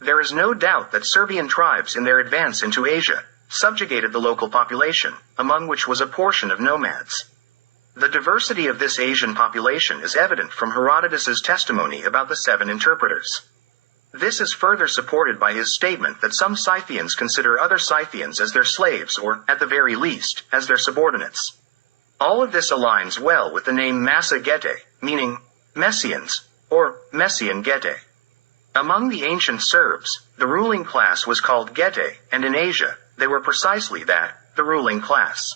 There is no doubt that Serbian tribes in their advance into Asia subjugated the local population, among which was a portion of nomads. The diversity of this Asian population is evident from Herodotus's testimony about the 7 interpreters. This is further supported by his statement that some Scythians consider other Scythians as their slaves or, at the very least, as their subordinates. All of this aligns well with the name Massa Gete, meaning Messians, or Messian Gete. Among the ancient Serbs, the ruling class was called Gete, and in Asia, they were precisely that, the ruling class.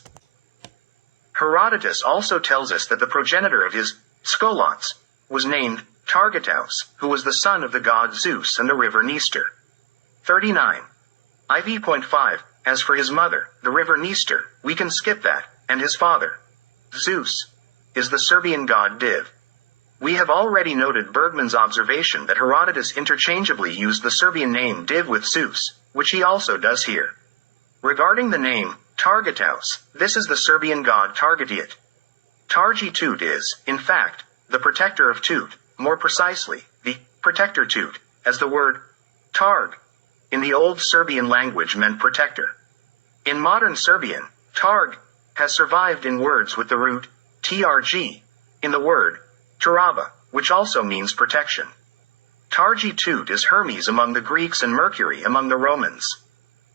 Herodotus also tells us that the progenitor of his Skolots was named Targetaus, who was the son of the god Zeus and the river Dniester. 39. IV.5. As for his mother, the river Dniester, we can skip that, and his father, Zeus, is the Serbian god Div. We have already noted Bergman's observation that Herodotus interchangeably used the Serbian name Div with Zeus, which he also does here. Regarding the name Targetaus, this is the Serbian god Targetiot. Targi Tut is, in fact, the protector of Tut, more precisely, the protector Tut, as the word Targ in the old Serbian language meant protector. In modern Serbian, Targ has survived in words with the root trg in the word Taraba, which also means protection. Targi Tut is Hermes among the Greeks and Mercury among the Romans.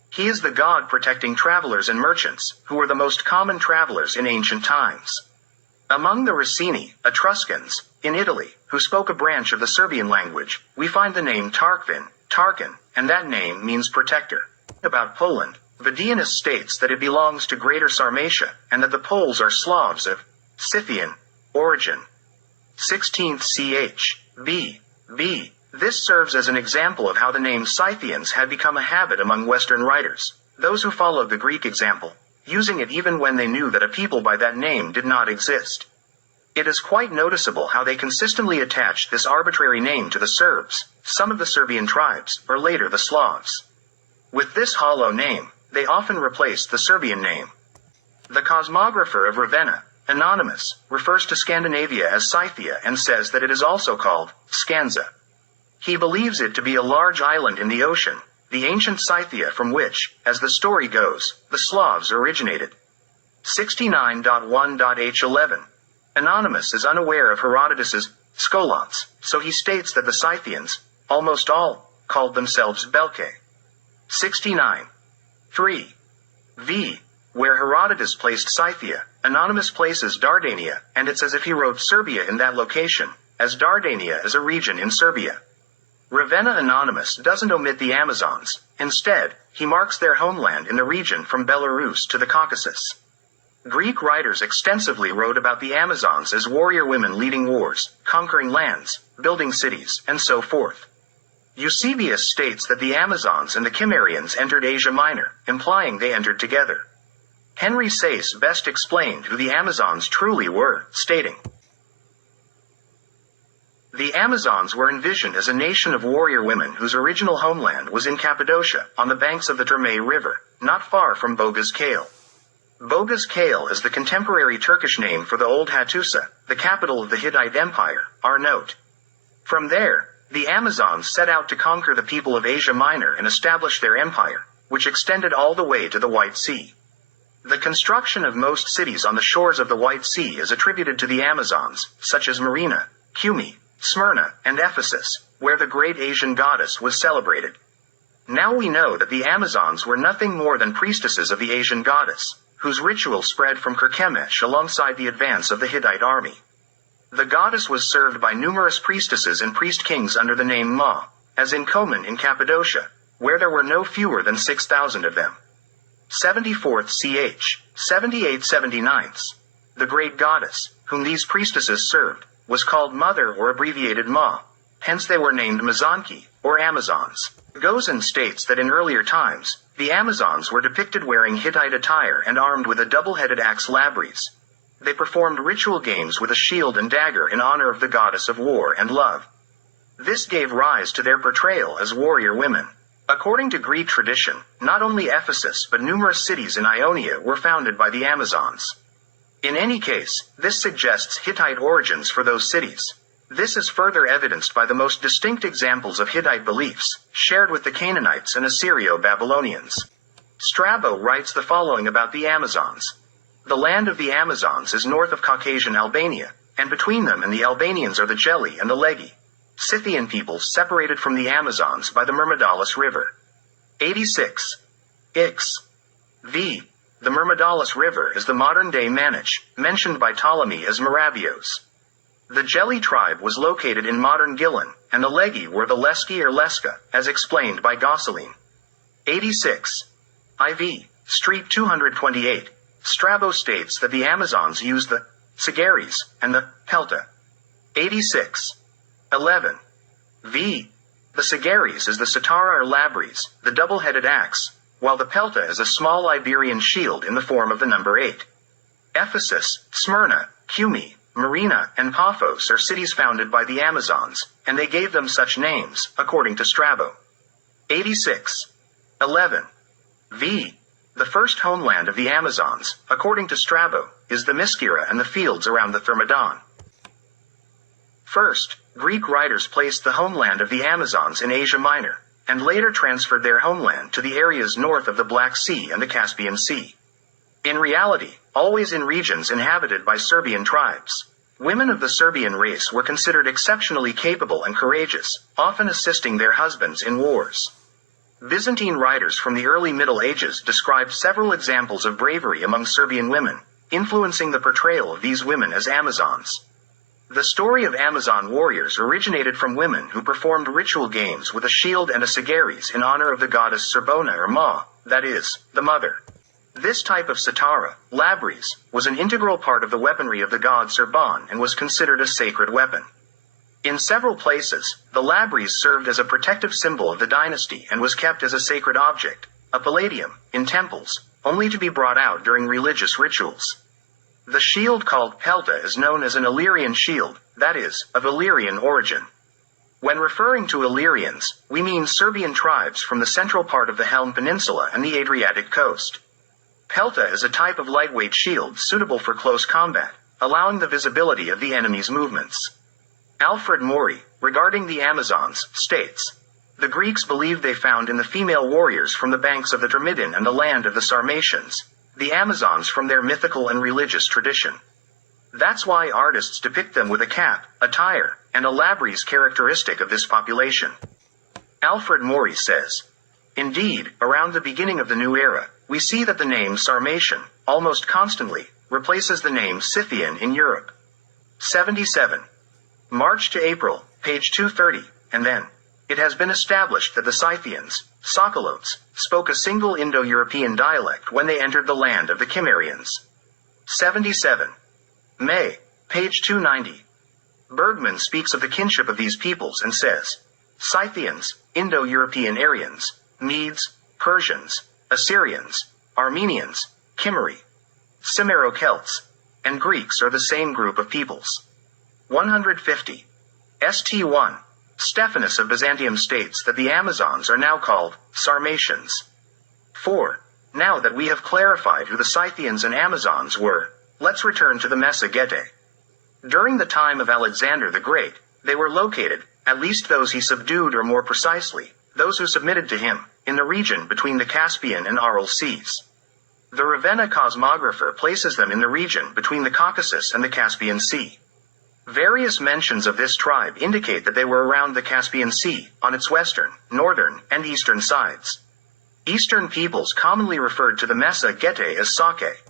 He is the god protecting travelers and merchants, who were the most common travelers in ancient times. Among the Racini, Etruscans, in Italy, who spoke a branch of the Serbian language, we find the name Tarquin, Tarkin, and that name means protector. About Poland, Vedianus states that it belongs to Greater Sarmatia, and that the Poles are Slavs of Scythian origin. 16th ch. B. This serves as an example of how the name Scythians had become a habit among Western writers, those who followed the Greek example, using it even when they knew that a people by that name did not exist. It is quite noticeable how they consistently attached this arbitrary name to the Serbs, some of the Serbian tribes, or later the Slavs. With this hollow name, they often replaced the Serbian name. The cosmographer of Ravenna, Anonymous, refers to Scandinavia as Scythia and says that it is also called Skanza. He believes it to be a large island in the ocean, the ancient Scythia from which, as the story goes, the Slavs originated. 69.1.h11. Anonymous is unaware of Herodotus's Skolots, so he states that the Scythians, almost all, called themselves Belke. 69. 3. V. Where Herodotus placed Scythia, Anonymous places Dardania, and it's as if he wrote Serbia in that location, as Dardania is a region in Serbia. Ravenna Anonymous doesn't omit the Amazons, instead, he marks their homeland in the region from Belarus to the Caucasus. Greek writers extensively wrote about the Amazons as warrior women leading wars, conquering lands, building cities, and so forth. Eusebius states that the Amazons and the Cimmerians entered Asia Minor, implying they entered together. Henry Sayce best explained who the Amazons truly were, stating, "The Amazons were envisioned as a nation of warrior women whose original homeland was in Cappadocia, on the banks of the Termay River, not far from Boghaz Kale. Boghaz Kale is the contemporary Turkish name for the old Hattusa, the capital of the Hittite Empire, our note. From there, the Amazons set out to conquer the people of Asia Minor and establish their empire, which extended all the way to the White Sea. The construction of most cities on the shores of the White Sea is attributed to the Amazons, such as Marina, Cumae, Smyrna, and Ephesus, where the great Asian goddess was celebrated. Now we know that the Amazons were nothing more than priestesses of the Asian goddess, whose ritual spread from Carchemish alongside the advance of the Hittite army. The goddess was served by numerous priestesses and priest-kings under the name Ma, as in Koman in Cappadocia, where there were no fewer than 6,000 of them. 74th ch. 78-79. The great goddess, whom these priestesses served, was called Mother or abbreviated Ma, hence they were named Mazanki, or Amazons. Gozan states that in earlier times, the Amazons were depicted wearing Hittite attire and armed with a double-headed axe labres. They performed ritual games with a shield and dagger in honor of the goddess of war and love. This gave rise to their portrayal as warrior women. According to Greek tradition, not only Ephesus but numerous cities in Ionia were founded by the Amazons. In any case, this suggests Hittite origins for those cities. This is further evidenced by the most distinct examples of Hittite beliefs, shared with the Canaanites and Assyrio-Babylonians. Strabo writes the following about the Amazons. The land of the Amazons is north of Caucasian Albania, and between them and the Albanians are the Geli and the Legi, Scythian peoples separated from the Amazons by the Myrmidalus River. 86. Ix. V. The Myrmidalus River is the modern-day Manich, mentioned by Ptolemy as Marabios. The Geli tribe was located in modern Gillan, and the Legi were the Leski or Leska, as explained by Gosselin. 86. IV. Street 228. Strabo states that the Amazons used the Sagaris and the Pelta. 86. 11. V. The Sagaris is the Sitara or Labris, the double-headed axe, while the Pelta is a small Iberian shield in the form of the number 8. Ephesus, Smyrna, Cumae, Marina, and Paphos are cities founded by the Amazons, and they gave them such names, according to Strabo. 86. 11. V. The first homeland of the Amazons, according to Strabo, is the Myskira and the fields around the Thermodon. First, Greek writers placed the homeland of the Amazons in Asia Minor, and later transferred their homeland to the areas north of the Black Sea and the Caspian Sea. In reality, always in regions inhabited by Serbian tribes. Women of the Serbian race were considered exceptionally capable and courageous, often assisting their husbands in wars. Byzantine writers from the early Middle Ages described several examples of bravery among Serbian women, influencing the portrayal of these women as Amazons. The story of Amazon warriors originated from women who performed ritual games with a shield and a sagaris in honor of the goddess Serbona or Ma, that is, the mother. This type of sitara, labris, was an integral part of the weaponry of the god Serban and was considered a sacred weapon. In several places, the labris served as a protective symbol of the dynasty and was kept as a sacred object, a palladium, in temples, only to be brought out during religious rituals. The shield called pelta is known as an Illyrian shield, that is, of Illyrian origin. When referring to Illyrians, we mean Serbian tribes from the central part of the Helm Peninsula and the Adriatic coast. Pelta is a type of lightweight shield suitable for close combat, allowing the visibility of the enemy's movements. Alfred Maury, regarding the Amazons, states, "The Greeks believed they found in the female warriors from the banks of the Thermidon and the land of the Sarmatians, the Amazons from their mythical and religious tradition. That's why artists depict them with a cap, attire, and a labris characteristic of this population." Alfred Maury says, "Indeed, around the beginning of the new era, we see that the name Sarmatian, almost constantly, replaces the name Scythian in Europe." 77. March to April, page 230, and then, "It has been established that the Scythians, Sokolotes, spoke a single Indo-European dialect when they entered the land of the Cimmerians." 77. May, page 290. Bergman speaks of the kinship of these peoples and says, "Scythians, Indo-European Aryans, Medes, Persians, Assyrians, Armenians, Cimmeri, Cimmero-Celts, and Greeks are the same group of peoples." 150. St1. Stephanus of Byzantium states that the Amazons are now called Sarmatians. 4. Now that we have clarified who the Scythians and Amazons were, let's return to the Messa Getae. During the time of Alexander the Great, they were located, at least those he subdued or more precisely, those who submitted to him, in the region between the Caspian and Aral seas. The Ravenna cosmographer places them in the region between the Caucasus and the Caspian Sea. Various mentions of this tribe indicate that they were around the Caspian Sea, on its western, northern, and eastern sides. Eastern peoples commonly referred to the Messa Getae as Sake.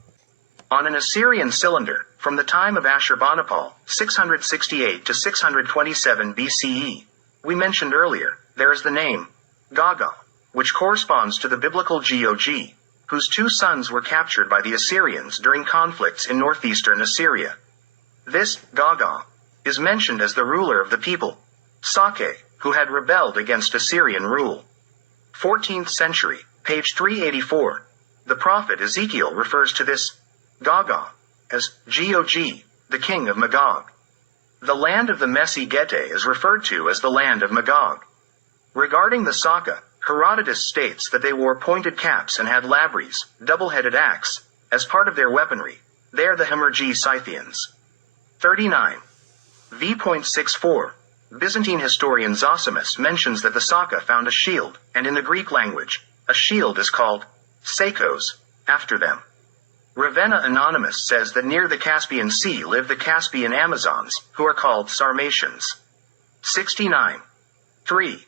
On an Assyrian cylinder, from the time of Ashurbanipal, 668 to 627 BCE, we mentioned earlier, there is the name, Gaga, which corresponds to the biblical Gog, whose two sons were captured by the Assyrians during conflicts in northeastern Assyria. This, Gaga, is mentioned as the ruler of the people, Sake, who had rebelled against Assyrian rule. 14th century, page 384. The prophet Ezekiel refers to this, Gaga, as Gog, the king of Magog. The land of the Messi Getae is referred to as the land of Magog. Regarding the Saka, Herodotus states that they wore pointed caps and had labris, double-headed axe, as part of their weaponry. They are the Hemergi Scythians. 39. v.64. Byzantine historian Zosimus mentions that the Saka found a shield, and in the Greek language, a shield is called Sakos, after them. Ravenna Anonymous says that near the Caspian Sea live the Caspian Amazons, who are called Sarmatians. 69. 3.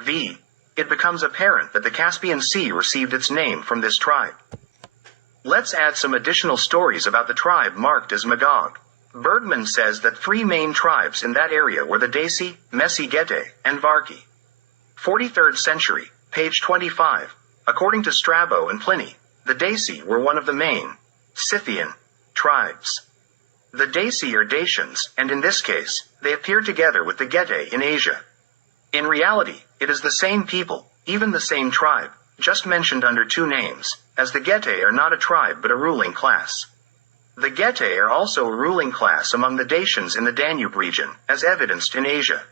v. It becomes apparent that the Caspian Sea received its name from this tribe. Let's add some additional stories about the tribe marked as Magog. Bergman says that 3 main tribes in that area were the Daci, Messi-Gete, and Varki. 43rd century, page 25. According to Strabo and Pliny, the Daci were one of the main Scythian tribes. The Daci are Dacians, and in this case, they appear together with the Getae in Asia. In reality, it is the same people, even the same tribe, just mentioned under 2 names, as the Getae are not a tribe but a ruling class. The Getae are also a ruling class among the Dacians in the Danube region, as evidenced in Asia.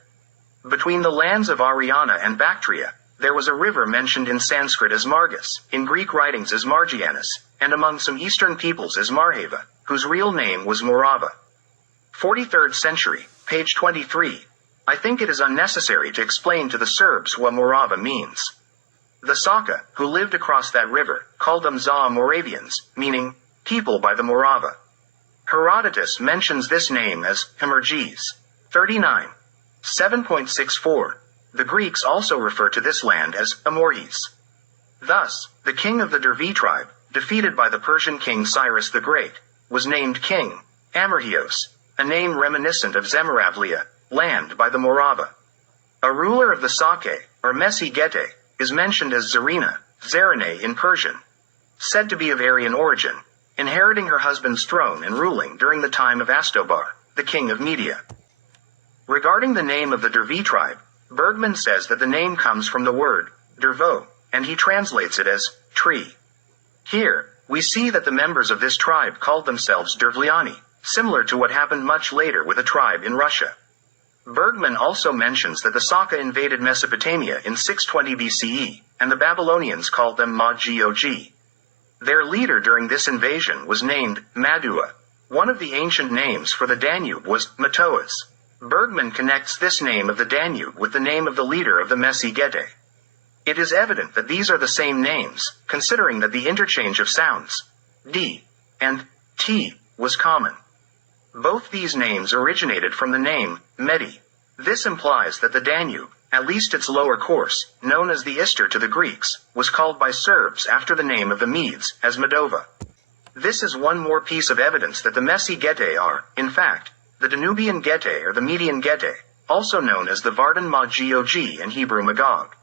Between the lands of Ariana and Bactria, there was a river mentioned in Sanskrit as Margus, in Greek writings as Margianus, and among some Eastern peoples as Marhava, whose real name was Morava. 43rd century, page 23. I think it is unnecessary to explain to the Serbs what Morava means. The Saka, who lived across that river, called them Za Moravians, meaning people by the Morava. Herodotus mentions this name as Himerges. 39. 7.64. The Greeks also refer to this land as Amorges. Thus, the king of the Dervi tribe, defeated by the Persian king Cyrus the Great, was named King Amarhios, a name reminiscent of Zemaravlia, land by the Morava. A ruler of the Sake, or Messi-Gete, is mentioned as Zarina, Zarine in Persian, said to be of Aryan origin, inheriting her husband's throne and ruling during the time of Astobar, the king of Media. Regarding the name of the Dervi tribe, Bergman says that the name comes from the word dervo, and he translates it as tree. Here, we see that the members of this tribe called themselves Dervliani, similar to what happened much later with a tribe in Russia. Bergman also mentions that the Saka invaded Mesopotamia in 620 BCE, and the Babylonians called them Magog. Their leader during this invasion was named Madua. One of the ancient names for the Danube was Matoas. Bergman connects this name of the Danube with the name of the leader of the Messi-Gete. It is evident that these are the same names, considering that the interchange of sounds, d and t, was common. Both these names originated from the name Medi. This implies that the Danube, at least its lower course, known as the Ister to the Greeks, was called by Serbs after the name of the Medes, as Medova. This is one more piece of evidence that the Messi-Gete are, in fact, the Danubian Gete or the Median Gete, also known as the Vardan Magog and Hebrew Magog.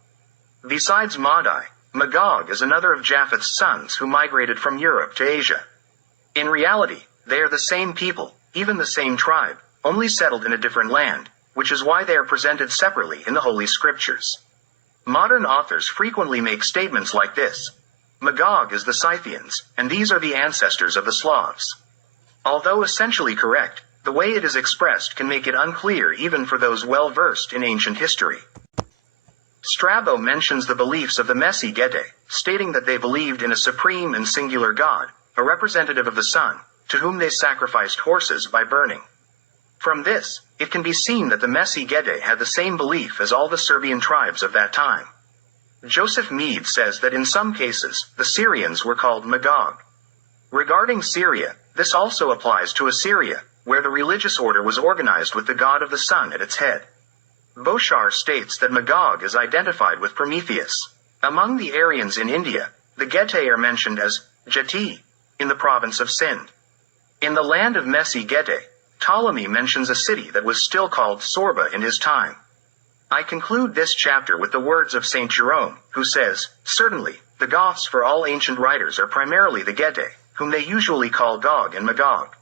Besides Madai, Magog is another of Japhet's sons who migrated from Europe to Asia. In reality, they are the same people, even the same tribe, only settled in a different land, which is why they are presented separately in the Holy Scriptures. Modern authors frequently make statements like this. Magog is the Scythians, and these are the ancestors of the Slavs. Although essentially correct, the way it is expressed can make it unclear even for those well-versed in ancient history. Strabo mentions the beliefs of the Messi-Gete, stating that they believed in a supreme and singular God, a representative of the sun, to whom they sacrificed horses by burning. From this, it can be seen that the Messi-Gete had the same belief as all the Serbian tribes of that time. Joseph Mead says that in some cases, the Syrians were called Magog. Regarding Syria, this also applies to Assyria, where the religious order was organized with the god of the sun at its head. Boshar states that Magog is identified with Prometheus. Among the Aryans in India, the Getae are mentioned as Jeti, in the province of Sind. In the land of Messi-Gete, Ptolemy mentions a city that was still called Sorba in his time. I conclude this chapter with the words of Saint Jerome, who says, "Certainly, the Goths for all ancient writers are primarily the Getae, whom they usually call Gog and Magog.